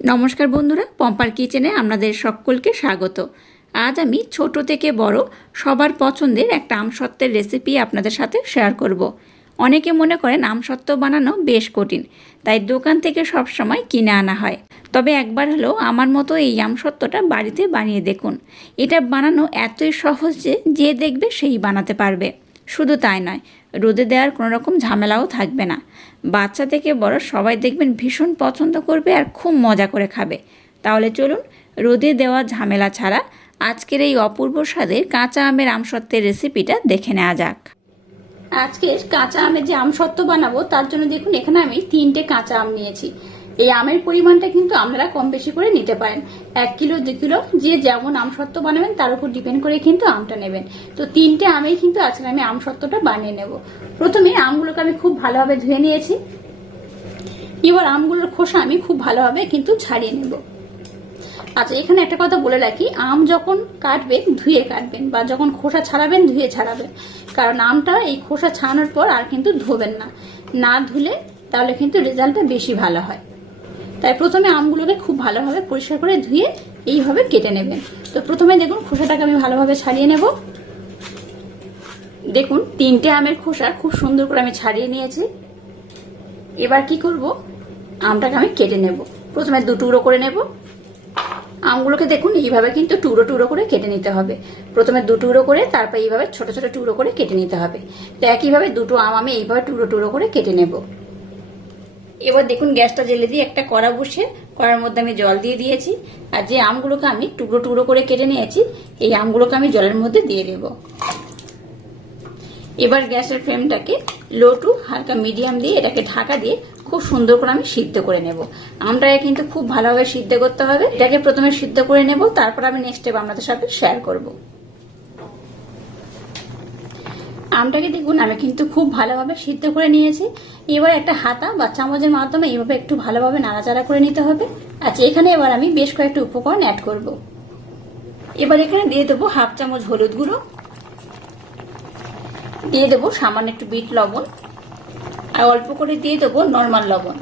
নমস্কার বন্ধুরা, পম্পার কিচেনে আপনাদের সকলকে স্বাগত। আজ আমি ছোট থেকে বড় সবার পছন্দের একটা আমসত্ত্বের রেসিপি আপনাদের সাথে শেয়ার করব। অনেকে মনে করেন আমসত্ত্ব বানানো বেশ কঠিন, তাই দোকান থেকে সব সময় কিনে আনা হয়। তবে একবার হলেও আমার মতো এই আমসত্ত্বটা বাড়িতে বানিয়ে দেখুন। এটা বানানো এতই সহজ যে যে দেখবে সেই বানাতে পারবে। শুধু তাই নয়, রোদে দেওয়ার কোনো রকম ঝামেলাও থাকবে না। বাচ্চা থেকে বড় সবাই দেখবেন ভীষণ পছন্দ করবে আর খুব মজা করে খাবে। তাহলে চলুন, রোদে দেওয়া ঝামেলা ছাড়া আজকের এই অপূর্ব স্বাদের কাঁচা আমের আমসত্ত্বের রেসিপিটা দেখে নেওয়া যাক। আজকে কাঁচা আমের যে আমসত্ত্ব বানাবো, তার জন্য দেখুন এখানে আমি তিনটে কাঁচা আম নিয়েছি। এই আমের পরিমাণটা কিন্তু আপনারা কম বেশি করে নিতে পারেন। এক কিলো, দু কিলো, যে যেমন আম আমসত্ত্ব বানাবেন, তার উপর ডিপেন্ড করে কিন্তু আমটা নেবেন। তো তিনটে আমেই কিন্তু আজকে আমি আম আমসত্ত্বটা বানিয়ে নেব। প্রথমে আমগুলোকে আমি খুব ভালোভাবে ধুয়ে নিয়েছি। এবার আমগুলোর খোসা আমি খুব ভালোভাবে কিন্তু ছাড়িয়ে নেব। আচ্ছা এখানে একটা কথা বলে রাখি, আম যখন কাটবেন, ধুয়ে কাটবেন বা যখন খোসা ছাড়াবেন, ধুয়ে ছাড়াবেন। কারণ আমটা এই খোসা ছাড়ানোর পর আর কিন্তু ধোবেন না। না ধুলে তাহলে কিন্তু রেজাল্টটা বেশি ভালো হয়। তাই প্রথমে আমগুলোকে খুব ভালোভাবে পরিষ্কার করে ধুয়ে এইভাবে কেটে নেবেন তো প্রথমে দেখুন খোসাটাকে আমি ভালোভাবে ছাড়িয়ে নেব। দেখুন, তিনটে আমের খোসা খুব সুন্দর করে আমি ছাড়িয়ে নিয়েছি। এবার কি করব? আমটাকে আমি কেটে নেব। প্রথমে দু টুকরো করে নেব। আমগুলোকে দেখুন, এইভাবে কিন্তু টুকরো টুকরো করে কেটে নিতে হবে। প্রথমে দু টুকরো করে, তারপর এইভাবে ছোট ছোট টুকরো করে কেটে নিতে হবে। তো একইভাবে দুটো আম আমি এইভাবে টুকরো টুকরো করে কেটে নেব। এবার দেখুন গ্যাসটা জেলে দিয়ে একটা কড়া বসিয়ে কড়ার মধ্যে আমি জল দিয়ে দিয়েছি। আর যে আমগুলোকে আমি টুকরো টুকরো করে কেটে নিয়েছি, এই আমগুলোকে আমি জলের মধ্যে দিয়ে দেব। এবার গ্যাসের ফ্লেমটাকে লো টু হালকা মিডিয়াম দিয়ে এটাকে ঢাকা দিয়ে খুব সুন্দর করে আমি সিদ্ধ করে নেব। আমটাকে কিন্তু খুব ভালোভাবে সিদ্ধ করতে হবে। এটাকে প্রথমে সিদ্ধ করে নেব, তারপর আমি নেক্সট স্টেপ আপনাদের সাথে শেয়ার করব। আমটাকে দেখুন, আমি কিন্তু খুব ভালোভাবে সিদ্ধ করে নিয়েছি। এবার একটা হাতা বা চামচের মাধ্যমে এইভাবে একটু ভালোভাবে নাড়াচাড়া করে নিতে হবে। আচ্ছা এখানে এবার আমি বেশ কয়েকটা উপকরণ অ্যাড করব। এবার এখানে দিয়ে দেবো হাফ চামচ হলুদ গুঁড়ো। দিয়ে দেবো সামান্য একটু বিট লবণ। আর অল্প করে দিয়ে দেবো নর্মাল লবণ।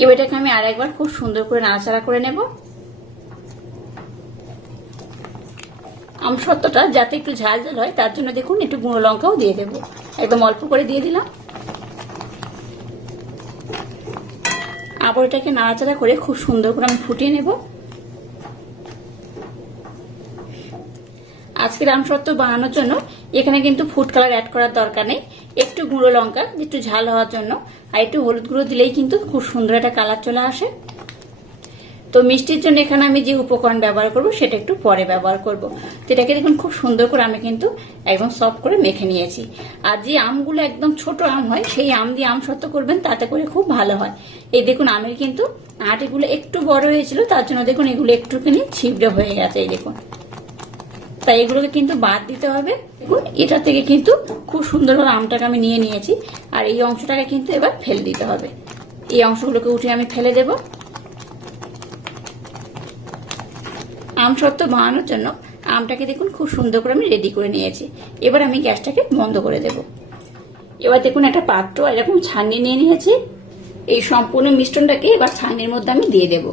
এবার এটাকে আমি আরেকবার খুব সুন্দর করে নাড়াচাড়া করে নেব। আমসত্ত্বটা যাতে একটু ঝাল ঝাল হয়, তার জন্য দেখুন একটু গুঁড়ো লঙ্কাও দিয়ে দেবো। একদম অল্প করে দিয়ে দিলাম। আবার এটাকে নাড়াচাড়া করে খুব সুন্দর করে আমি ফুটিয়ে নেব। আজকের আমসত্ত্ব বানানোর জন্য এখানে কিন্তু ফুড কালার অ্যাড করার দরকার নেই। একটু গুঁড়ো লঙ্কা, একটু ঝাল হওয়ার জন্য, আর একটু হলুদ গুঁড়ো দিলেই কিন্তু খুব সুন্দর একটা কালার চলে আসে। তো মিষ্টির জন্য এখানে আমি যে উপকরণ ব্যবহার করব, সেটা একটু পরে ব্যবহার করব। তো এটাকে দেখুন খুব সুন্দর করে আমি কিন্তু একদম সফট করে মেখে নিয়েছি। আর যে আমগুলো একদম ছোট আম হয়, সেই আম দিয়ে আম সত্য করবেন, তাতে করে খুব ভালো হয়। এই দেখুন আমের কিন্তু আটিগুলো একটু বড় হয়েছিল, তার জন্য দেখুন এগুলো একটুখানি ছিবড়ে হয়ে গেছে, এই দেখুন। তাই এগুলোকে কিন্তু বাদ দিতে হবে। দেখুন, এটা থেকে কিন্তু খুব সুন্দরভাবে আমটাকে আমি নিয়ে নিয়েছি। আর এই অংশটাকে কিন্তু এবার ফেলে দিতে হবে। এই অংশগুলোকে উঠে আমি ফেলে দেব। আম সত্ত্ব বানানোর জন্য আমটাকে দেখুন খুব সুন্দর করে আমি রেডি করে নিয়েছি। এবার আমি গ্যাসটাকে বন্ধ করে দেব। এবার দেখুন একটা পাত্র, এরকম ছাননি নিয়ে নিয়েছি। এই সম্পূর্ণ মিশ্রণটাকে এবার ছাননির মধ্যে আমি দিয়ে দেব।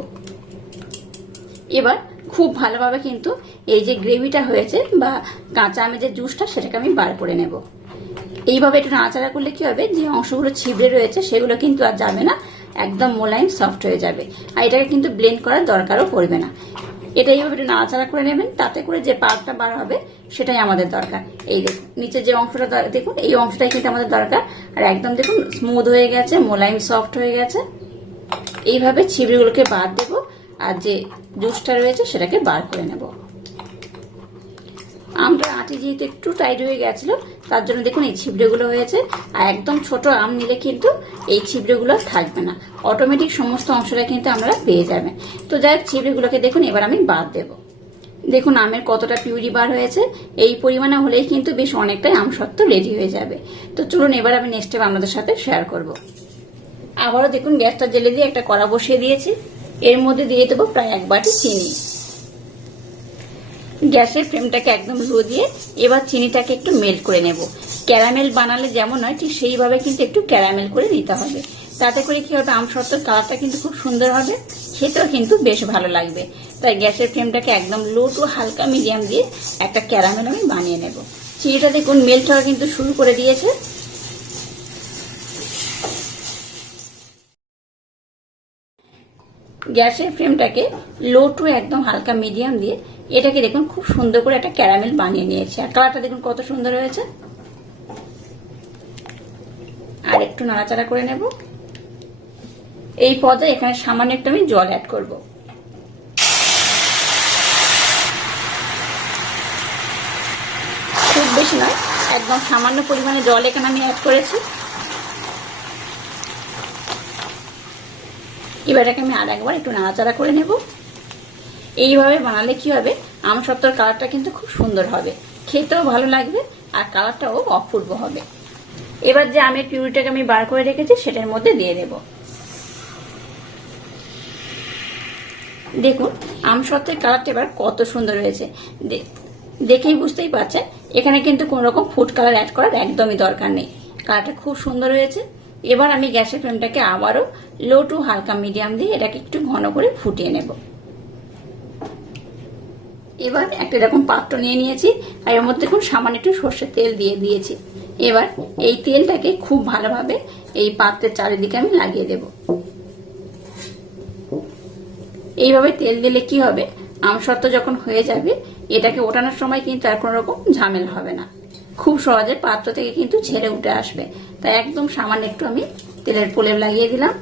এবার খুব ভালোভাবে কিন্তু এই যে গ্রেভিটা হয়েছে বা কাঁচা আমের যে জুসটা, সেটাকে আমি বার করে নেব। এইভাবে একটু নাড়াচাড়া করলে কি হবে? যে অংশগুলো ছিবড়ে রয়েছে, সেগুলো কিন্তু আর যাবে না। একদম মোলায়েম সফট হয়ে যাবে। আর এটাকে কিন্তু ব্লেন্ড করার দরকারও পড়বে না। এটা এইভাবে একটু নাড়াচাড়া করে নেবেন, তাতে করে যে পাকটা বার হবে, সেটাই আমাদের দরকার। এই দেখুন, নিচে যে অংশটা দেখুন, এই অংশটাই কিন্তু আমাদের দরকার। আর একদম দেখুন স্মুথ হয়ে গেছে, মোলায়েম সফট হয়ে গেছে। এইভাবে ছিবড়িগুলোকে বাদ দেব, আর যে জুসটা রয়েছে, সেটাকে বার করে নেব। আমটা আটি যেহেতু একটু টাইট হয়ে গেছিল, তার জন্য দেখুন এই ছিবড়েগুলো হয়েছে। আর একদম ছোট আম নিলে কিন্তু এই ছিবড়েগুলো থাকবে না। অটোমেটিক সমস্ত অংশটা কিন্তু আমরা পেয়ে যাবেন তো যাই হোক, ছিবড়েগুলোকে দেখুন, এবার আমি বাদ দেব। দেখুন, আমের কতটা পিউরি বার হয়েছে। এই পরিমাণে হলেই কিন্তু বেশ অনেকটাই আম সত্ত্ব রেডি হয়ে যাবে। তো চলুন, এবার আমি নেক্সট টাইম আপনাদের সাথে শেয়ার করব। আবারও দেখুন, গ্যাসটা জেলে দিয়ে একটা কড়া বসিয়ে দিয়েছি। এর মধ্যে দিয়ে দেবো প্রায় এক বাটি চিনি। গ্যাসের ফ্লেমটাকে একদম লো দিয়ে এবার চিনিটাকে একটু মেল্ট করে নেব। ক্যারামেল বানালে যেমন হয়, ঠিক সেইভাবে কিন্তু একটু ক্যারামেল করে নিতে হবে। তাতে করে কি হবে, আম সত্তর কালারটা কিন্তু খুব সুন্দর হবে, খেতেও কিন্তু বেশ ভালো লাগবে। তাই গ্যাসের ফ্লেমটাকে একদম লো টু হালকা মিডিয়াম দিয়ে একটা ক্যারামেল আমি বানিয়ে নেব। চিনিটা দেখুন মেল্ট হওয়া কিন্তু শুরু করে দিয়েছে। গ্যাসের ফ্লেমটাকে লো টু একদম হালকা মিডিয়াম দিয়ে এটাকে দেখুন খুব সুন্দর করে একটা ক্যারামেল বানিয়ে নিয়েছি। আর কালারটা দেখুন কত সুন্দর হয়েছে। আর একটু নাড়াচাড়া করে নেব। এই পর্যায়ে এখানে সামান্য একটু আমি জল অ্যাড করব। খুব বেশি নয়, একদম সামান্য পরিমাণে জল এখানে আমি অ্যাড করেছি। এবার এটাকে আমি আর একবার একটু নাড়াচাড়া করে নেব। এইভাবে বানালে কি হবে? আম সত্তর কালারটা কিন্তু খুব সুন্দর হবে। খেতেও ভালো লাগবে আর কালারটাও অপূর্ব হবে। এবার যে আমের পিউরিটাকে আমি বার করে রেখেছি, সেটার মধ্যে দিয়ে দেব। দেখুন, আম সত্ত্বের কালারটা এবার কত সুন্দর হয়েছে। দেখেই বুঝতেই পারছেন, এখানে কিন্তু কোনো রকম ফুড কালার অ্যাড করার একদমই দরকার নেই। কালারটা খুব সুন্দর হয়েছে। এবার আমি গ্যাসের ফ্লেমটাকে আবারও লো টু হালকা মিডিয়াম দিয়ে এটাকে একটু ঘন করে ফুটিয়ে নেব। এবার একটা এরকম পাত্র নিয়ে নিয়েছি, আর এর মধ্যে দেখুন সামান্য একটু সর্ষের তেল দিয়ে দিয়েছি। এবার এই তেলটাকে খুব ভালোভাবে এই পাত্রের চারিদিকে আমি লাগিয়ে দেব। এইভাবে তেল দিলে কি হবে? আমসত্ব যখন হয়ে যাবে, এটাকে ওঠানোর সময় কিন্তু আর কোনো রকম ঝামেলা হবে না। খুব সহজে পাত্র থেকে কিন্তু ছেড়ে উঠে আসবে। তাই একদম সামান্য একটু আমি তেলের প্রলেপ লাগিয়ে দিলাম।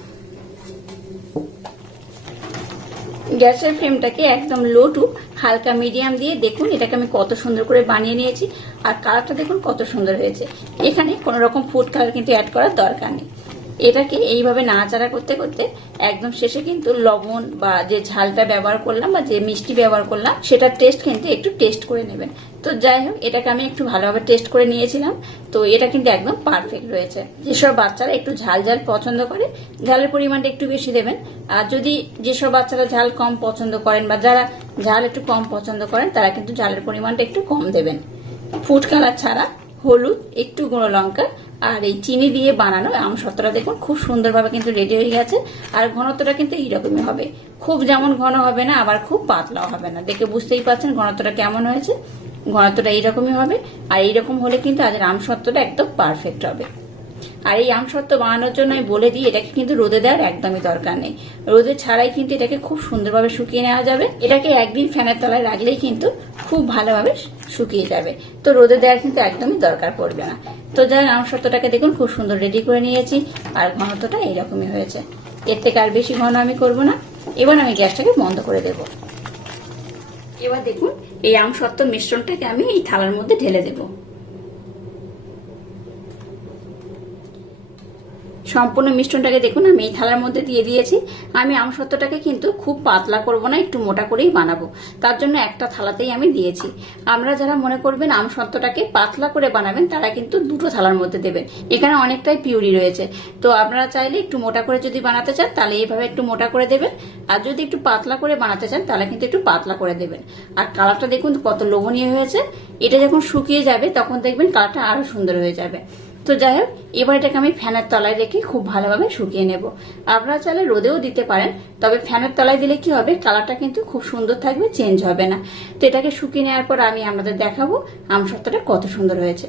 গ্যাসের ফ্লেমটাকে একদম লো টু হালকা মিডিয়াম দিয়ে দেখুন এটাকে আমি কত সুন্দর করে বানিয়ে নিয়েছি, আর কালারটা দেখুন কত সুন্দর হয়েছে। এখানে কোনো রকম ফুড কালার কিন্তু অ্যাড করার দরকার নেই। এটাকে এইভাবে নাড়াচাড়া করতে করতে একদম শেষে কিন্তু লবণ বা যে ঝালটা ব্যবহার করলাম বা যে মিষ্টি ব্যবহার করলাম, সেটার টেস্ট কিন্তু একটু টেস্ট করে নেবেন। তো যাই হোক, এটাকে আমি একটু ভালোভাবে টেস্ট করে নিয়েছিলাম। তো এটা কিন্তু একদম পারফেক্ট রয়েছে। যেসব বাচ্চারা একটু ঝাল ঝাল পছন্দ করে, ঝালের পরিমাণটা একটু বেশি দেবেন। আর যদি যেসব বাচ্চারা ঝাল কম পছন্দ করেন বা যারা ঝাল একটু কম পছন্দ করেন, তারা কিন্তু ঝালের পরিমাণটা একটু কম দেবেন। ফুড কালার ছাড়া হলুদ, একটু গুঁড়ো লঙ্কা আর এই চিনি দিয়ে বানানো আম সত্তরা দেখুন, খুব সুন্দরভাবে কিন্তু রেডি হয়ে গেছে। আর ঘনত্বটা কিন্তু এইরকমই হবে। খুব যেমন ঘন হবে না, আবার খুব পাতলাও হবে না। দেখে বুঝতেই পারছেন ঘনত্বটা কেমন হয়েছে। ঘনত্বটা এইরকমই হবে। আর এইরকম হলে কিন্তু আম সত্ত্বটা একদম পারফেক্ট হবে। আর এই আম সত্ত্ব বানানোর জন্য আমি বলে দিই, এটাকে কিন্তু রোদে দেওয়ার একদমই দরকার নেই। রোদে ছাড়াই কিন্তু এটাকে খুব সুন্দরভাবে শুকিয়ে নেওয়া যাবে। এটাকে একদিন ফ্যানের তলায় রাখলেই কিন্তু খুব ভালোভাবে শুকিয়ে যাবে। তো রোদে দেওয়ার কিন্তু একদমই দরকার পড়বে না। তো যাই আম সত্ত্বটাকে দেখুন, খুব সুন্দর রেডি করে নিয়েছি। আর ঘনত্বটা এইরকমই হয়েছে। এর থেকে আর বেশি ঘন আমি করব না। এবার আমি গ্যাসটাকে বন্ধ করে দেব। এবার দেখুন, এই আম সত্ত্বর মিশ্রণটাকে আমি এই থালার মধ্যে ঢেলে দেবো। সম্পূর্ণ মিশ্রণটাকে দেখুন, আমি এই থালার মধ্যে দিয়ে দিয়েছি। আমি আমসত্ত্বটাকে কিন্তু খুব পাতলা করব না, একটু মোটা করেই বানাবো। তার জন্য একটা থালাতেই আমি দিয়েছি। আমরা যারা মনে করবেন আমসত্ত্বটাকে পাতলা করে বানাবেন, তারা কিন্তু দুটো থালার মধ্যে দেবেন। এখানে অনেকটাই পিউরি রয়েছে। তো আপনারা চাইলে একটু মোটা করে যদি বানাতে চান, তাহলে এইভাবে একটু মোটা করে দেবেন। আর যদি একটু পাতলা করে বানাতে চান, তাহলে কিন্তু একটু পাতলা করে দেবেন। আর কালারটা দেখুন কত লোভনীয় হয়েছে। এটা যখন শুকিয়ে যাবে, তখন দেখবেন কালারটা আরও সুন্দর হয়ে যাবে। তো যাই হোক, এবার এটাকে আমি ফ্যানের তলায় রেখে খুব ভালোভাবে শুকিয়ে নেব। আপনারা চাইলে রোদেও দিতে পারেন, তবে ফ্যানের তলায় দিলে কি হবে, কালারটা কিন্তু খুব সুন্দর থাকবে, চেঞ্জ হবে না। তো এটাকে শুকিয়ে নেওয়ার পর আমি আপনাদের দেখাবো আমসত্ত্বটা কত সুন্দর হয়েছে।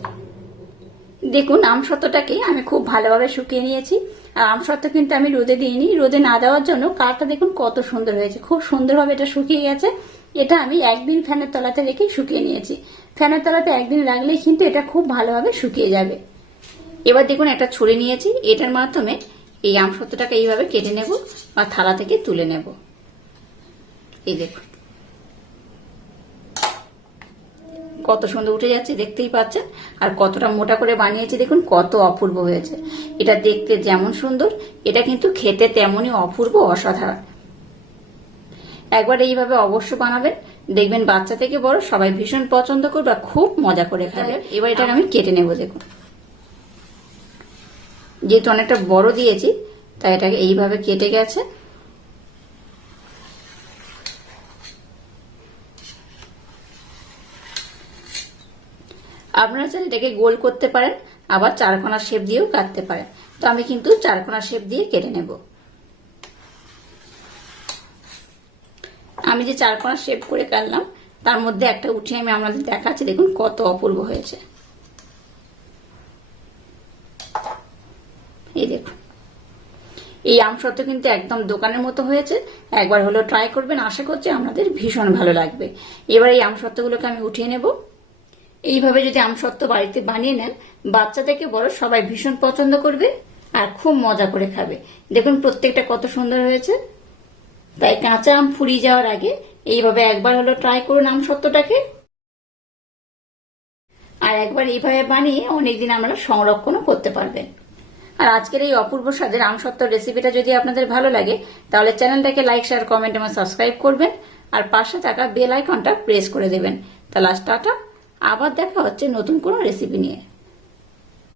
দেখুন আমসত্ত্বটাকে আমি খুব ভালোভাবে শুকিয়ে নিয়েছি। আর আমসত্ত্ব কিন্তু আমি রোদে দিইনি। রোদে না দেওয়ার জন্য কালারটা দেখুন কত সুন্দর হয়েছে। খুব সুন্দরভাবে এটা শুকিয়ে গেছে। এটা আমি একদিন ফ্যানের তলাতে রেখে শুকিয়ে নিয়েছি। ফ্যানের তলাতে একদিন রাখলেই কিন্তু এটা খুব ভালোভাবে শুকিয়ে যাবে। এবার দেখুন একটা ছুরি নিয়েছি। এটার মাধ্যমে এই আমসত্ত্বটাকে এইভাবে কেটে নেব বা থালা থেকে তুলে নেব। এই দেখুন। কত সুন্দর উঠে যাচ্ছে দেখতেই পাচ্ছেন? আর কতটা মোটা করে বানিয়েছি দেখুন কত অপূর্ব হয়েছে। এটা দেখতে যেমন সুন্দর এটা কিন্তু খেতে তেমনই অপূর্ব অসাধারণ। একবার এইভাবে অবশ্য বানাবেন। দেখবেন বাচ্চা থেকে বড় সবাই ভীষণ পছন্দ করবে খুব মজা করে খাবে। এবার এটাকে আমি কেটে নেব দেখুন। যেহেতু অনেকটা বড় দিয়েছি, তাই এটাকে এইভাবে কেটে গেছে। আপনারা চাইলে এটাকে গোল করতে পারেন, আবার চারকোনা শেপ দিয়েও কাটতে পারেন। তো আমি কিন্তু চারকোনা শেপ দিয়ে কেটে নেব। আমি যে চারকোনা শেপ করে কাটলাম, তার মধ্যে একটা উঠিয়ে আমি আপনাদের দেখাচ্ছি, দেখুন কত অপূর্ব হয়েছে। এই দেখুন। এই আমসত্ব কিন্তু একদম দোকানের মতো হয়েছে। একবার হলো ট্রাই করবেন। আশা করছি আপনাদের ভীষণ ভালো লাগবে। এবার এই আমসত্ত্বগুলোকে আমি উঠিয়ে নেব। এইভাবে যদি আমসত্ত্ব বাড়িতে বানিয়ে নেন বাচ্চা থেকে বড় সবাই ভীষণ পছন্দ করবে আর খুব মজা করে খাবে। দেখুন প্রত্যেকটা কত সুন্দর হয়েছে। তাই কাঁচা আম ফুরিয়ে যাওয়ার আগে এইভাবে একবার হলো ট্রাই করুন আমসত্ত্বটাকে আর একবার এইভাবে বানিয়ে অনেকদিন আমরা সংরক্ষণও করতে পারবেন। আর আজকের এই অপূর্ব স্বাদের আমসত্ত্ব রেসিপিটা যদি আপনাদের ভালো লাগে, তাহলে চ্যানেলটাকে লাইক শেয়ার কমেন্ট এবং সাবস্ক্রাইব করবেন। আর পাশে থাকা বেল আইকনটা প্রেস করে দেবেন। তাহলে টাটা, আবার দেখা হচ্ছে নতুন কোনো রেসিপি নিয়ে।